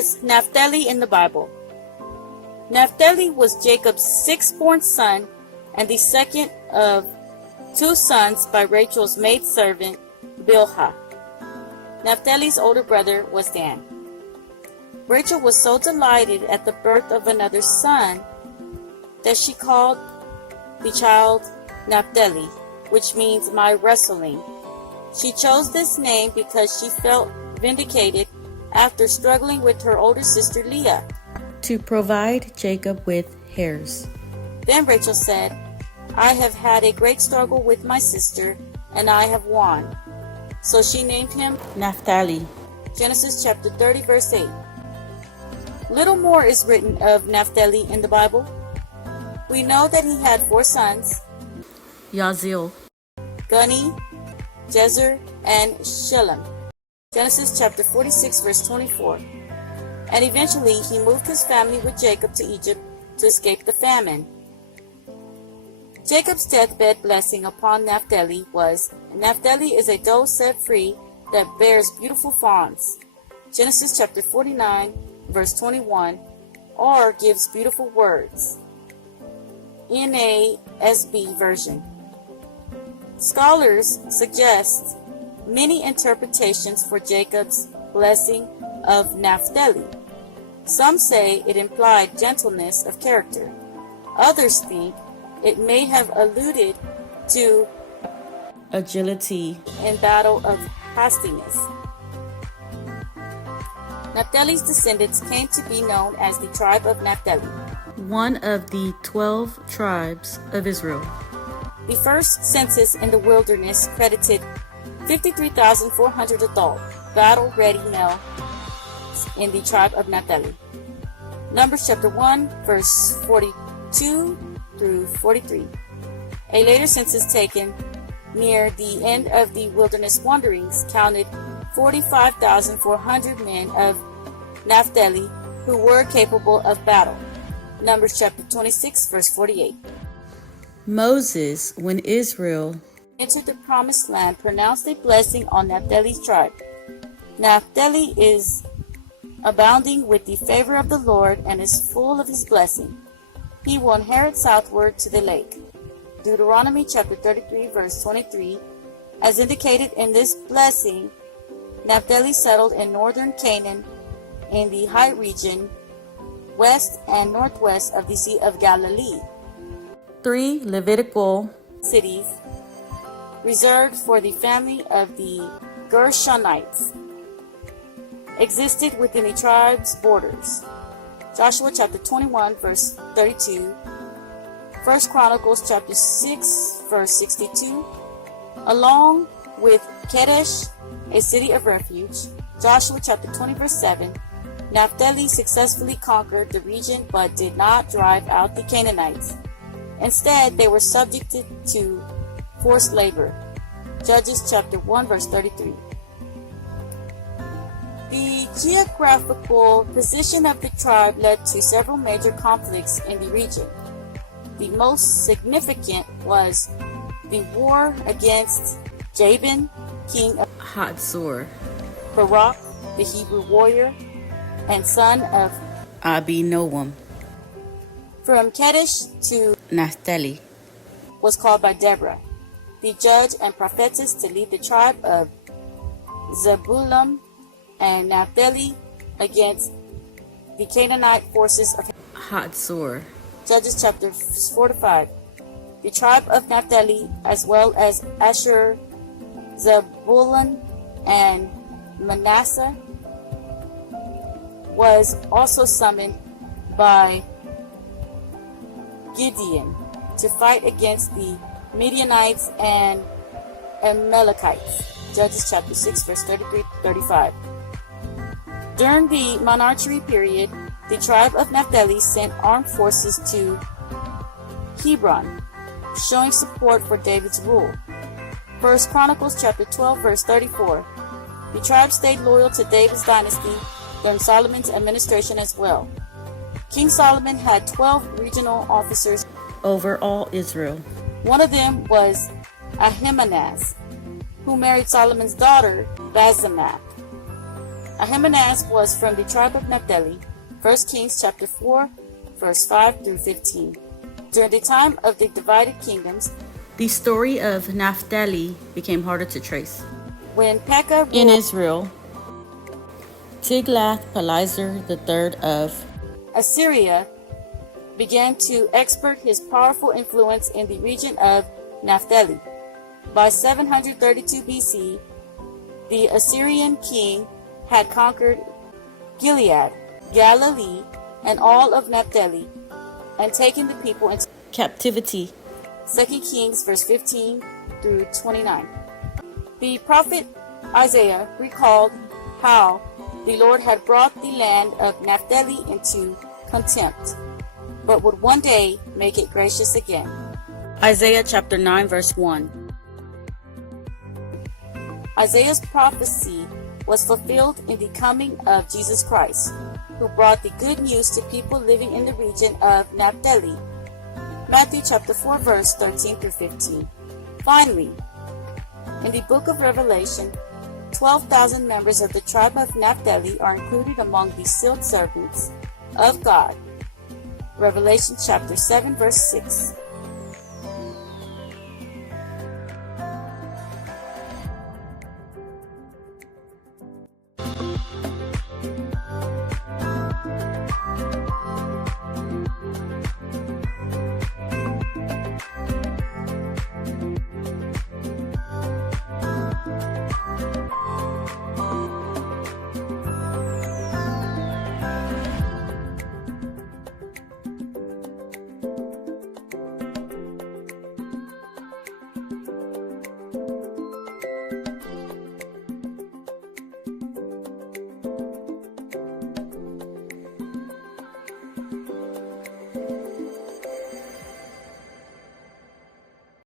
was Naphtali in the Bible? Naphtali was Jacob's sixth-born son and the second of two sons by Rachel's maidservant, Bilhah. Naphtali's older brother was Dan. Rachel was so delighted at the birth of another son that she called the child Naphtali, which means my wrestling. She chose this name because she felt vindicated after struggling with her older sister Leah to provide Jacob with heirs. Then Rachel said, I have had a great struggle with my sister, and I have won. So she named him Naphtali. Genesis chapter 30, verse 8. Little more is written of Naphtali in the Bible. We know that he had four sons, Yazil, Guni, Jezer, and Shillem. Genesis chapter 46, verse 24. And eventually he moved his family with Jacob to Egypt to escape the famine. Jacob's deathbed blessing upon Naphtali was, Naphtali is a doe set free that bears beautiful fawns. Genesis chapter 49, verse 21, or gives beautiful words. NASB version. Scholars suggest many interpretations for Jacob's blessing of Naphtali. Some say it implied gentleness of character. Others think it may have alluded to agility in battle of hastiness. Naphtali's descendants came to be known as the tribe of Naphtali, one of the 12 tribes of Israel. The first census in the wilderness credited 53,400 adult, battle-ready males in the tribe of Naphtali. Numbers chapter 1, verse 42 through 43. A later census taken near the end of the wilderness wanderings counted 45,400 men of Naphtali who were capable of battle. Numbers chapter 26, verse 48. Moses, when Israel entered the promised land, pronounced a blessing on Naphtali's tribe. Naphtali is abounding with the favor of the Lord and is full of his blessing. He will inherit southward to the lake. Deuteronomy chapter 33, verse 23. As indicated in this blessing, Naphtali settled in northern Canaan in the high region, west and northwest of the Sea of Galilee. 3 Levitical cities reserved for the family of the Gershonites existed within the tribe's borders. Joshua chapter 21, verse 32, 1 Chronicles chapter 6, verse 62, along with Kadesh, a city of refuge. Joshua chapter 20, verse 7, Naphtali successfully conquered the region but did not drive out the Canaanites. Instead, they were subjected to forced labor. Judges chapter 1, verse 33. The geographical position of the tribe led to several major conflicts in the region. The most significant was the war against Jabin, king of Hatzor, Barak, the Hebrew warrior, and son of Abinoam. From Kadesh to Naphtali was called by Deborah, the judge and prophetess, to lead the tribe of Zebulun and Naphtali against the Canaanite forces of Hatzor. Judges chapter 4 to 5. The tribe of Naphtali, as well as Asher, Zebulun, and Manasseh, was also summoned by Gideon to fight against the Midianites and Amalekites. Judges chapter 6, verse 33-35. During the monarchy period, the tribe of Naphtali sent armed forces to Hebron, showing support for David's rule. 1 Chronicles chapter 12, verse 34. The tribe stayed loyal to David's dynasty during Solomon's administration as well. King Solomon had 12 regional officers over all Israel. One of them was Ahimaaz, who married Solomon's daughter, Basemath. Ahimaaz was from the tribe of Naphtali. 1 Kings chapter 4, verse 5 through 15. During the time of the divided kingdoms, The story of Naphtali became harder to trace. when Pekah In ruled Israel, Tiglath-Pileser III of Assyria, began to expert his powerful influence in the region of Naphtali. By 732 BC, the Assyrian king had conquered Gilead, Galilee, and all of Naphtali, and taken the people into captivity. 2 Kings verse 15 through 29. The prophet Isaiah recalled how the Lord had brought the land of Naphtali into contempt, but would one day make it gracious again. Isaiah chapter 9 verse 1. Isaiah's prophecy was fulfilled in the coming of Jesus Christ, who brought the good news to people living in the region of Naphtali. Matthew chapter 4 verse 13 through 15. Finally, in the book of Revelation, 12,000 members of the tribe of Naphtali are included among the sealed servants of God. Revelation chapter 7 verse 6.